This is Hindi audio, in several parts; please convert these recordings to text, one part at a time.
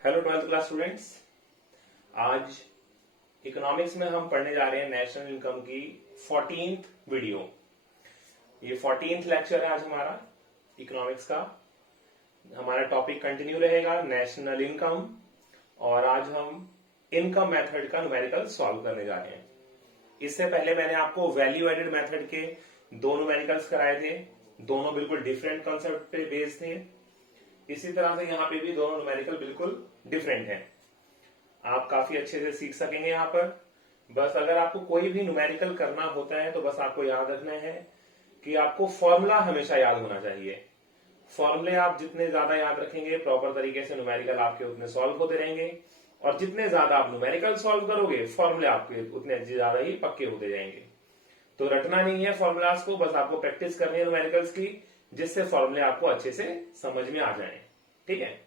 Hello 12th class students. आज इकोनॉमिक्स में हम पढ़ने जा रहे हैं नेशनल इनकम की 14th वीडियो। ये 14th लेक्चर है आज हमारा इकोनॉमिक्स का। हमारा टॉपिक कंटिन्यू रहेगा नेशनल इनकम, और आज हम इनकम मेथड का न्यूमेरिकल सॉल्व करने जा रहे हैं। इससे पहले मैंने आपको वैल्यू एडेड मेथड के दो न्यूमेरिकल्स कराए थे, दोनों बिल्कुल डिफरेंट कॉन्सेप्ट पे बेस्ड थे। इसी तरह से यहाँ पे भी दोनों न्यूमेरिकल बिल्कुल डिफरेंट हैं। आप काफी अच्छे से सीख सकेंगे यहाँ पर। बस अगर आपको कोई भी न्यूमेरिकल करना होता है तो बस आपको याद रखना है कि आपको फॉर्मूला हमेशा याद होना चाहिए। फॉर्मूले आप जितने ज्यादा याद रखेंगे प्रॉपर तरीके से न्यूमेरिकल आपके उतने सॉल्व होते रहेंगे, और जितने ज्यादा आप न्यूमेरिकल सॉल्व करोगे फॉर्मूले आपके उतने ज्यादा ही पक्के होते जाएंगे। तो रटना नहीं है फॉर्मूलाज को, बस आपको प्रैक्टिस करनी है न्यूमेरिकल्स की, जिससे फॉर्मूले आपको अच्छे से समझ में आ जाएं। ठीक है,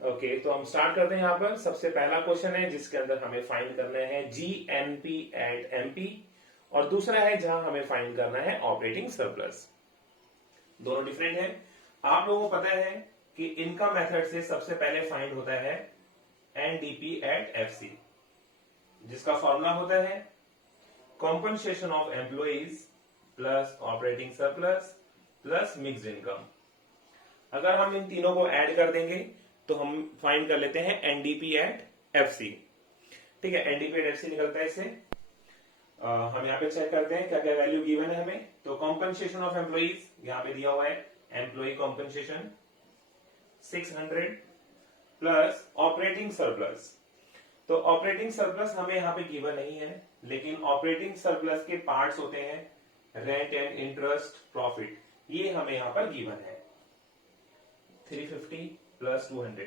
ओके। तो हम स्टार्ट करते हैं। यहाँ पर सबसे पहला क्वेश्चन है जिसके अंदर हमें फाइंड करना है GNP एट MP, और दूसरा है जहां हमें फाइंड करना है ऑपरेटिंग सरप्लस। दोनों डिफरेंट है। आप लोगों को पता है कि इनकम मेथड से सबसे पहले फाइंड होता है NDP एट FC, जिसका फॉर्मूला होता है compensation of employees plus operating surplus plus mixed income. अगर हम इन तीनों को ऐड कर देंगे तो हम फाइंड कर लेते हैं NDP एट FC। ठीक है, NDP एट FC निकलता है इससे। हम यहाँ पे चेक करते हैं क्या क्या वैल्यू गिवन है हमें। तो कॉम्पनसेशन ऑफ एम्प्लॉइज यहाँ पे दिया हुआ है, employ compensation 600 plus operating surplus. तो ऑपरेटिंग सरप्लस हमें यहाँ पे गिवन नहीं है, लेकिन ऑपरेटिंग सरप्लस के पार्ट्स होते हैं रेंट एंड इंटरेस्ट प्रॉफिट, ये हमें यहाँ पर गिवन है 350 प्लस 200।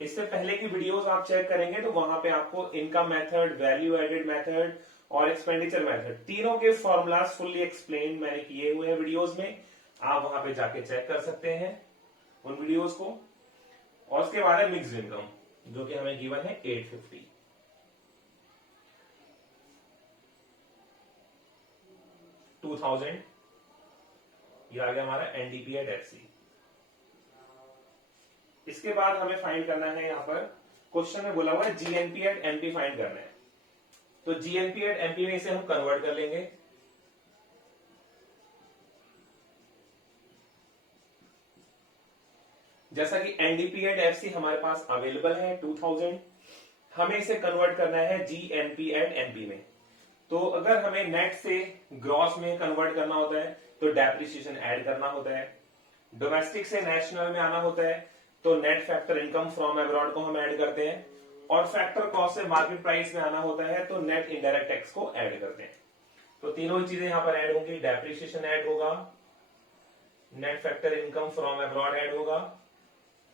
इससे पहले की वीडियोस आप चेक करेंगे तो वहां पे आपको income method, value added method और एक्सपेंडिचर मेथड तीनों के फॉर्मूलाज फुल्ली एक्सप्लेन मैंने किए हुए हैं वीडियोस में। आप वहां पे जाके चेक कर सकते हैं उन वीडियोस को। और उसके बाद है मिक्स्ड इनकम, जो कि हमें गिवन है 850। ये आ गया हमारा NDP एट FC। इसके बाद हमें फाइंड करना है, यहां पर क्वेश्चन में बोला हुआ है GNP एट MP फाइंड करना है। तो GNP एट MP में इसे हम कन्वर्ट कर लेंगे। जैसा कि NDP एट FC हमारे पास अवेलेबल है 2000, हमें इसे कन्वर्ट करना है GNP एट MP में। तो अगर हमें नेट से ग्रॉस में कन्वर्ट करना होता है तो डेप्रिसिएशन ऐड करना होता है, डोमेस्टिक से नेशनल में आना होता है तो net factor income from abroad को हम ऐड करते हैं, और फैक्टर कॉस्ट से मार्केट प्राइस में आना होता है तो नेट इनडायरेक्ट टैक्स को ऐड करते हैं। तो तीनों चीजें यहां पर ऐड होंगी, डेप्रिसिएशन ऐड होगा, net factor income from abroad add होगा,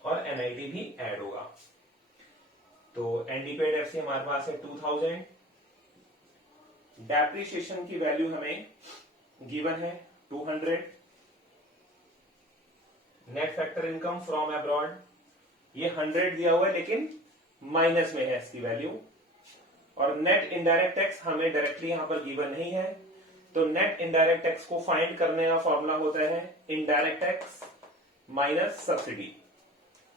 और NIT भी ऐड होगा। तो NDP एट FC हमारे पास है 2000। डेप्रिसिएशन की वैल्यू हमें गिवन है 200। Net factor income from abroad ये 100 दिया हुआ है, लेकिन माइनस में है इसकी वैल्यू। और नेट इनडायरेक्ट टैक्स हमें डायरेक्टली यहां पर गिवन नहीं है, तो नेट इनडायरेक्ट टैक्स को फाइंड करने का फॉर्मूला होता है इनडायरेक्ट टैक्स माइनस सब्सिडी।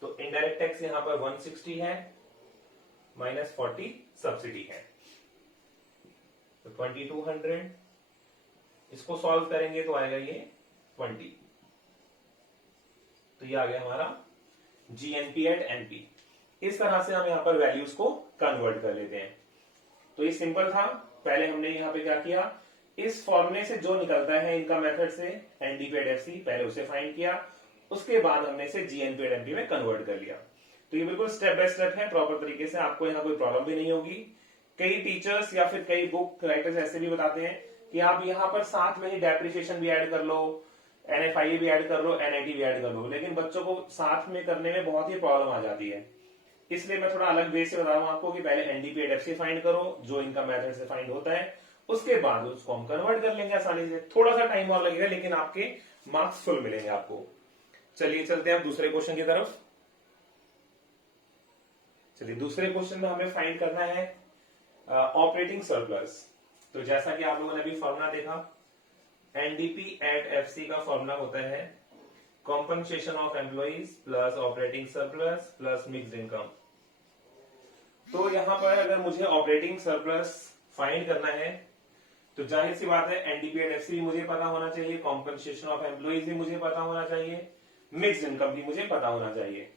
तो इनडायरेक्ट टैक्स यहां पर 160 है, माइनस 40 सब्सिडी है, तो 2200। इसको सॉल्व करेंगे तो आएगा ये 20। तो ये आ गया हमारा GNP एट MP। इस तरह से हम यहां पर वैल्यूज को कन्वर्ट कर लेते हैं। तो ये सिंपल था। पहले हमने यहां पे क्या किया, इस फॉर्मूले से जो निकलता है इनकम मेथड से NDP एट FC, पहले उसे फाइंड किया, उसके बाद हमने इसे GNP एट MP में कन्वर्ट कर लिया। तो ये बिल्कुल स्टेप बाय स्टेप है, प्रॉपर तरीके से, आपको यहाँ कोई प्रॉब्लम भी नहीं होगी। कई टीचर्स या फिर कई बुक राइटर्स ऐसे भी बताते हैं कि आप यहाँ पर साथ में ही डेप्रिसिएशन भी ऐड कर लो, NFIA भी ऐड कर लो, NIT भी ऐड कर लो, लेकिन बच्चों को साथ में करने में बहुत ही प्रॉब्लम आ जाती है। इसलिए मैं थोड़ा अलग वे से बता रहा हूं आपको कि पहले NDP एट FC फाइंड करो, जो इनकम मेथड से फाइंड होता है, उसके बाद उसको हम कन्वर्ट कर लेंगे आसानी से। थोड़ा सा टाइम और लगेगा, लेकिन आपके मार्क्स फुल मिलेंगे आपको। चलिए चलते हैं अब दूसरे क्वेश्चन की तरफ। चलिए, दूसरे क्वेश्चन में हमें फाइंड करना है ऑपरेटिंग सरप्लस। तो जैसा कि आप लोगों ने अभी फॉर्मूला देखा, NDP एट FC का फॉर्मूला होता है compensation of employees plus operating surplus plus mixed income. तो यहां पर अगर मुझे ऑपरेटिंग सरप्लस फाइंड करना है तो जाहिर सी बात है एनडीपी एंड एफसी भी मुझे पता होना चाहिए, कॉम्पनसेशन ऑफ एम्प्लॉइज भी मुझे पता होना चाहिए, मिक्स्ड इनकम भी मुझे पता होना चाहिए।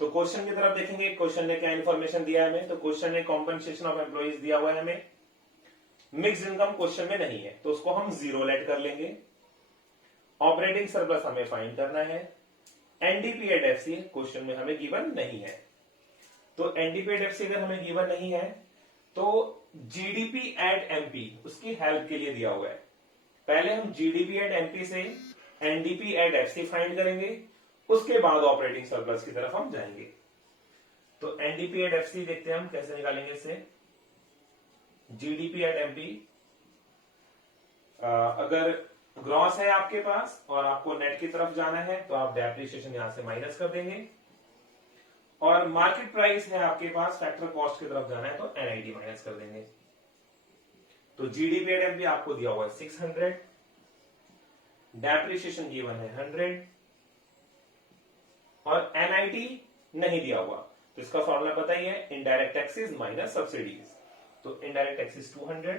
तो क्वेश्चन की तरफ देखेंगे, क्वेश्चन ने क्या इन्फॉर्मेशन दिया है हमें। तो क्वेश्चन ने कॉम्पनसेशन ऑफ एम्प्लॉइज दिया हुआ है हमें, मिक्स्ड इनकम क्वेश्चन में नहीं है तो उसको हम जीरो लेट कर लेंगे। ऑपरेटिंग सरप्लस हमें फाइंड करना है, एनडीपी एंड एफसी क्वेश्चन में हमें गिवन नहीं है। तो एनडीपी एंड एफसी अगर हमें गिवन नहीं है तो जीडीपी एंड एमपी उसकी हेल्प के लिए दिया हुआ है। पहले हम जीडीपी एंड एमपी से एनडीपी एंड एफसी फाइंड करेंगे, उसके बाद ऑपरेटिंग सरप्लस की तरफ हम जाएंगे। तो एनडीपी एंड एफसी देखते हैं हम कैसे निकालेंगे इससे। जीडीपी एंड एमपी अगर ग्रॉस है आपके पास और आपको नेट की तरफ जाना है तो आप डेप्रिसिएशन यहां से माइनस कर देंगे, और मार्केट प्राइस है आपके पास, फैक्टर कॉस्ट की तरफ जाना है तो एनआईटी माइनस कर देंगे। तो जीडीपी एंड एमपी आपको दिया हुआ है 600, डेप्रिसिएशन गिवन है 100 और एनआईटी नहीं दिया हुआ। तो इसका फॉर्मूला पता ही है, इनडायरेक्ट टैक्सेस माइनस सब्सिडीज। तो indirect taxes 200,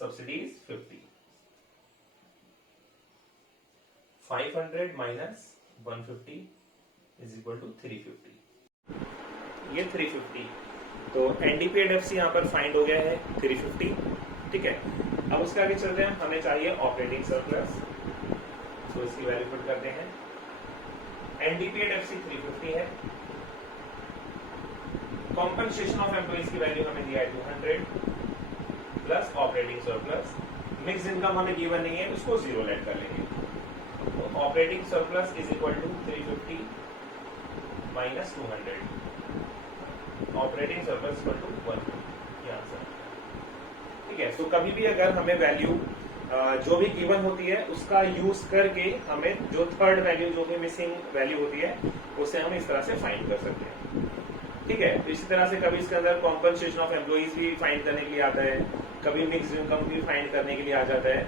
subsidies 50, 500 minus 150 is equal to 350, ये 350। तो एनडीपी एंड एफसी यहां पर फाइंड हो गया है 350, ठीक है। अब उसके आगे चलते हैं, हमें चाहिए ऑपरेटिंग सरप्लस, तो इसकी वैल्यू पुट करते हैं। एनडीपी एंड एफसी 350 है, कॉम्पनसेशन ऑफ एम्प्लॉइज की वैल्यू हमें दिया है 200 plus operating surplus, mixed income हमें गिवन नहीं है उसको जीरो लेट कर लेंगे। तो operating surplus is equal to 350 minus 200, operating surplus equal to 150, answer, ठीक है। तो कभी भी अगर हमें वैल्यू जो भी गिवन होती है उसका यूज करके हमें जो थर्ड वैल्यू जो भी मिसिंग वैल्यू होती है उसे हम इस तरह से फाइंड कर सकते हैं, ठीक है। तो इसी तरह से कभी इसके अंदर कॉम्पनसेशन ऑफ एम्प्लॉइज भी फाइंड करने के लिए आता है, कभी मिक्स्ड इनकम भी फाइंड करने के लिए आ जाता है,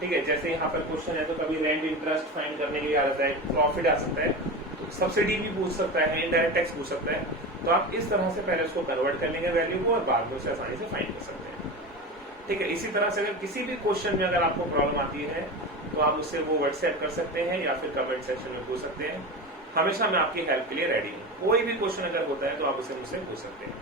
ठीक है। जैसे यहाँ पर क्वेश्चन है तो कभी रेंट इंटरेस्ट फाइंड करने के लिए आ जाता है, प्रॉफिट आ सकता है, तो सब्सिडी भी पूछ सकता है, इनडायरेक्ट टैक्स पूछ सकता है। तो आप इस तरह से पहले उसको कन्वर्ट कर लेंगे वैल्यू को और बाद में उसे आसानी से फाइंड कर सकते हैं, ठीक है। इसी तरह से अगर किसी भी क्वेश्चन में अगर आपको प्रॉब्लम आती है तो आप उससे वो व्हाट्सएप कर सकते हैं या फिर कमेंट सेक्शन में पूछ सकते हैं। हमेशा मैं आपकी हेल्प के लिए रेडी हूँ, कोई भी क्वेश्चन अगर होता है तो आप उसे मुझसे पूछ सकते हैं।